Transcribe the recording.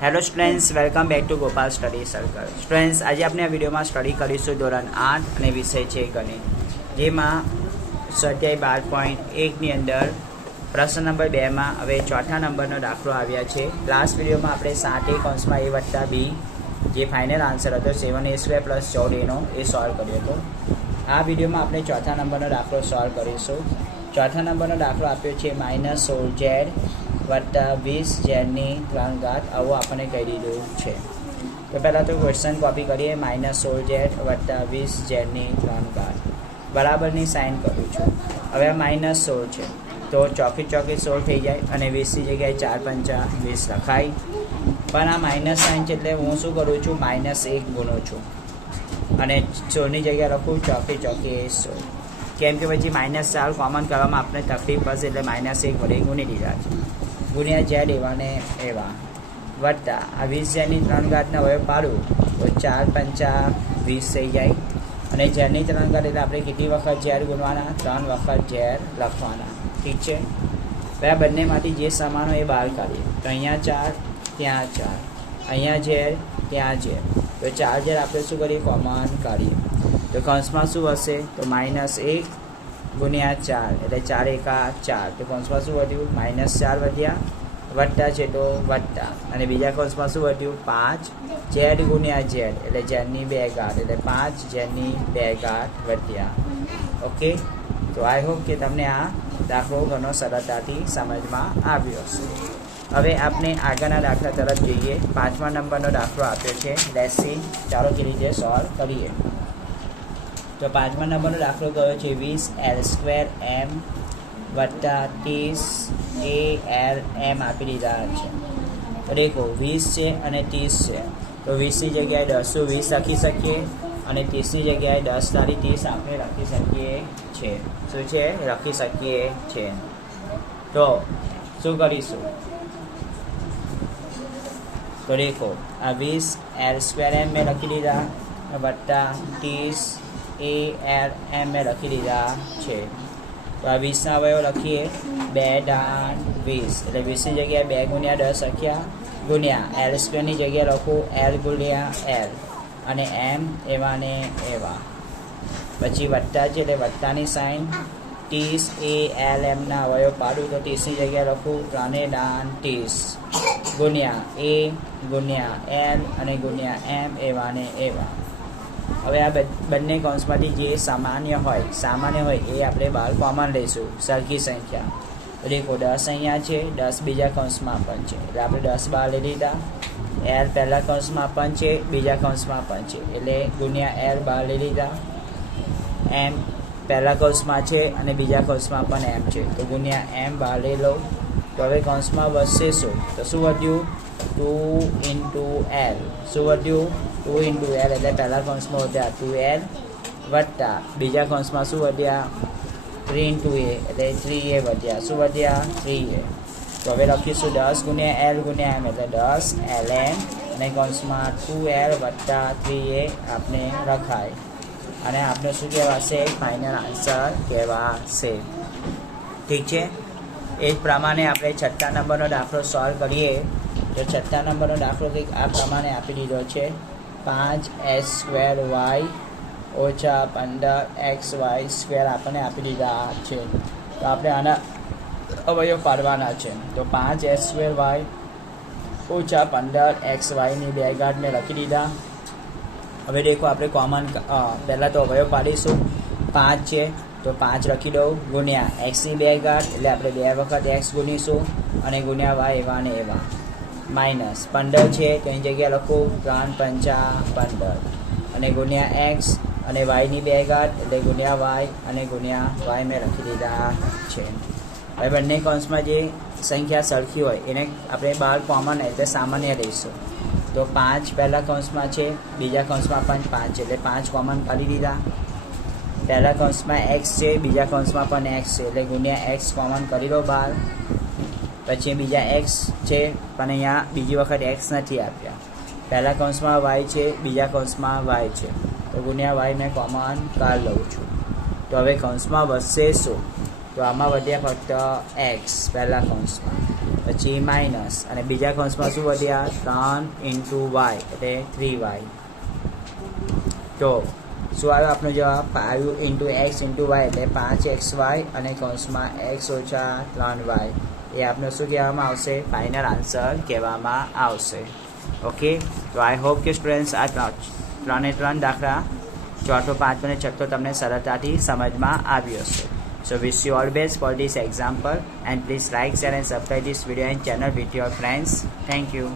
Hello students welcome back to Gopal study circle students આજે આપણે આ વિડીયોમાં સ્ટડી કરીશું ધોરણ આઠ અને વિષય છે ગણિત, જેમાં સ્વાધ્યાય બાર પોઈન્ટ એકની અંદર પ્રશ્ન નંબર બેમાં હવે ચોથા નંબરનો દાખલો આવ્યા છે. લાસ્ટ વિડીયોમાં આપણે સાત એ કોન્સમાં એ વત્તા બી, જે ફાઇનલ આન્સર હતો સેવન એ સ્ક્વેર પ્લસ ચૌદ એનો એ સોલ્વ કર્યો હતો. આ વિડીયોમાં આપણે ચોથા નંબરનો દાખલો સોલ્વ કરીશું. ચોથા નંબરનો દાખલો આપ્યો છે માઇનસ સોળ ઝેડ વત્તા વીસ ઝેડની ત્રણ ઘાત આવું આપણને કહી દીધું છે. તો પહેલાં તો ક્વેશ્ચન કોપી કરીએ. માઇનસ સોળ ઝેડ વત્તા વીસ ઝેડની ત્રણ ઘાત. બરાબરની સાઇન કરું છું. હવે માઇનસ સોળ છે. તો ચોકી ચોકી સોળ થઈ જાય અને વીસની જગ્યાએ ચાર પંચા વીસ લખાય પણ આ માઇનસ સાઇન છે એટલે હું શું કરું છું? માઇનસ એક ગુણું છું. અને સોળની જગ્યાએ લખું ચોકી ચોકી સોળ. કેમ કે પછી માઇનસ ચાર કોમન કરવામાં આપણે તકલીફ પડશે એટલે માઇનસ એક વડે ગુણી દીધા છે. ગુણ્યા ઝેડ એવા ને એવા. વત્તા, આ વીસ ઝેડની ત્રણ ઘાતને હવે પાડું, તો ચાર પંચા વીસ થઈ જાય. અને ઝેરની ત્રણ ઘાત એટલે આપણે કેટલી વખત ઝેર ગુણવાના? ત્રણ વખત ઝેર લખવાના. ઠીક છે? હવે આ બંનેમાંથી જે સમાનો એ બહાર કાઢીએ. તો અહીંયા ચાર, ત્યાં ચાર. અહીંયા ઝેર ત્યાં ઝેર તો ચાર ઝેર આપણે શું કરીએ? કોમન કાઢીએ. તો કૌંસમાં શું હશે? તો માઇનસ એક ગુણ્યા ચાર, એટલે ચાર એકા ચાર. તો કૌંસમાં શું વધ્યું? માઇનસ ચાર વધ્યા, વત્તા છે તો વત્તા. અને બીજા કૌંસમાં શું વધ્યું? પાંચ. ઝેડ ગુણ્યા ઝેડ એટલે ઝેડની બે ઘાત, એટલે પાંચ ઝેડની બે ઘાત વધ્યા. ઓકે તો આઈ હોપ કે તમને આ દાખલો ઘણો સરળતાથી સમજમાં આવ્યો હશે. હવે આપણે આગળના દાખલા તરફ જોઈએ. પાંચમા નંબરનો દાખલો આપ્યો છે. લેસી ચાલો કે રીતે સોલ્વ કરીએ. તો પાંચમા નંબરનો દાખલો કયો છે? વીસ એલ સ્ક્વેર એમ વત્તા ત્રીસ એ એલ એમ આપી દીધા છે. દેખો, વીસ છે અને ત્રીસ છે. તો વીસની જગ્યાએ દસો વીસ લખી શકીએ અને ત્રીસની જગ્યાએ દસ તારી ત્રીસ આપણે લખી શકીએ છે. શું છે? લખી શકીએ છે. તો શું કરીશું? તો દેખો, આ વીસ એલ સ્ક્વેર એમ મેં લખી દીધા વત્તા ત્રીસ એ એલ એમ મેં લખી દીધા છે. તો આ વીસના અવયવ લખીએ. બે દાન વીસ. એટલે વીસની જગ્યાએ બે ગુણ્યા દસ લખ્યા. ગુણ્યા એલ સ્ક્વેરની જગ્યાએ લખું એલ ગુણ્યા એલ અને એમ એવા ને એવા. પછી વત્તા છે એટલે વત્તાની સાઇન ત્રીસ એ એલ એમના અવયવ પાડું તો ત્રીસની જગ્યાએ લખું ત્રણે દાન ત્રીસ. ગુણ્યા એ ગુણ્યા એલ અને ગુણ્યા એમ એવા ને એવા. હવે આ બંને કૌંસમાંથી જે સામાન્ય હોય સામાન્ય હોય એ આપણે બહાર કોમન લઈશું. સરખી સંખ્યા. દેખો, દસ અહીંયા છે, દસ બીજા કૌંસમાં પણ છે. એટલે આપણે દસ બહાર લઈ લીધા. એલ પહેલા કૌંસમાં પણ છે, બીજા કૌંસમાં પણ છે. એટલે ગુણ્યા એલ બહાર લઈ લીધા. એમ પહેલા કૌંસમાં છે અને બીજા કૌંસમાં પણ એમ છે. તો ગુણ્યા એમ બહાર લઈ લો. તો હવે કૌંસમાં વધશે શું તો શું વધ્યું? ટુ ઇન્ટુ એલ શું વધ્યું ટુ ઇન્ટુ એલ એટલે પહેલા કૌંસમાં વધ્યા ટુ એલ વત્તા બીજા કૌંસમાં શું વધ્યા? થ્રી ઇન્ટુ એ એટલે થ્રી એ વધ્યા. શું વધ્યા? થ્રી એ તો હવે લખીશું દસ ગુણ્યા એલ ગુણ્યા એમ એટલે દસ એલ એમ અને કૌંસમાં ટુ એલ વત્તા થ્રી એ આપણે રખાય. અને આપણે શું કહેવાશે? ફાઇનલ આન્સર કહેવાશે. ઠીક છે? એ જ પ્રમાણે આપણે છઠ્ઠા નંબરનો દાખલો સોલ્વ કરીએ. તો છઠ્ઠા નંબરનો દાખલો કંઈક આ પ્રમાણે આપી દીધો છે. પાંચ એસ સ્ક્વેર વાય ઓછા પંદર એક્સ વાય સ્ક્વેર આપણને આપી દીધા છે. તો આપણે આના અવયવ પાડવાના છે. તો પાંચ એસ સ્ક્વેર વાય ઓછા પંદર એક્સ વાયની બે મેં લખી દીધા. હવે દેખો આપણે કોમન પહેલાં તો અવયવ પાડીશું. પાંચ છે, તો પાંચ લખી દઉં. ગુણ્યા એક્સની બે ઘાત એટલે આપણે બે વખત એક્સ ગુણીશું. અને ગુણ્યા વાય એવા ને એવા. માઇનસ પંદર છે તેની જગ્યાએ લખું ત્રણ પંચા પંદર. અને ગુણ્યા એક્સ અને વાયની બે ઘાત, એટલે ગુણ્યા વાય અને ગુણ્યા વાય મેં લખી દીધા છે. હવે બંને કૌંસમાં જે સંખ્યા સરખી હોય, એને આપણે બાર કોમન એટલે સામાન્ય લઈશું. તો પાંચ પહેલા કૌંસમાં છે, બીજા કૌંસમાં પણ પાંચ છે, એટલે પાંચ કોમન કરી દીધા. પહેલા કૌંસમાં એક્સ છે, બીજા કૌંસમાં પણ એક્સ છે, એટલે ગુણ્યા એક્સ કોમન કરી લો બાર. પછી બીજા એક્સ છે, પણ અહીંયા બીજી વખત એક્સ નથી આપ્યા. પહેલા કૌંસમાં વાય છે, બીજા કૌંસમાં વાય છે. તો ગુણ્યા વાય મેં કોમન કાર લઉં છું. તો હવે કૌંસમાં વધશે શું? તો આમાં વધ્યા ફક્ત એક્સ પહેલા કૌંસમાં. પછી માઇનસ અને બીજા કૌંસમાં શું વધ્યા? ત્રણ ઇન્ટુ વાય એટલે થ્રી વાય તો શું આવ્યો આપણો જવાબ? Five into X into Y એટલે પાંચ એક્સ વાય અને કૌંસમાં એક્સ ઓછા ત્રણ વાય એ આપને શું કહેવામાં આવશે? ફાઇનલ આન્સર કહેવામાં આવશે. ઓકે તો આઈ હોપ કે સ્ટુડન્ટ્સ આ ત્રણ- ત્રણે દાખલા, ચોથો, પાંચમો અને છઠ્ઠો તમને સરળતાથી સમજમાં આવ્યો હશે. So wish you all best for this example and please like share and subscribe this video and channel with your friends thank you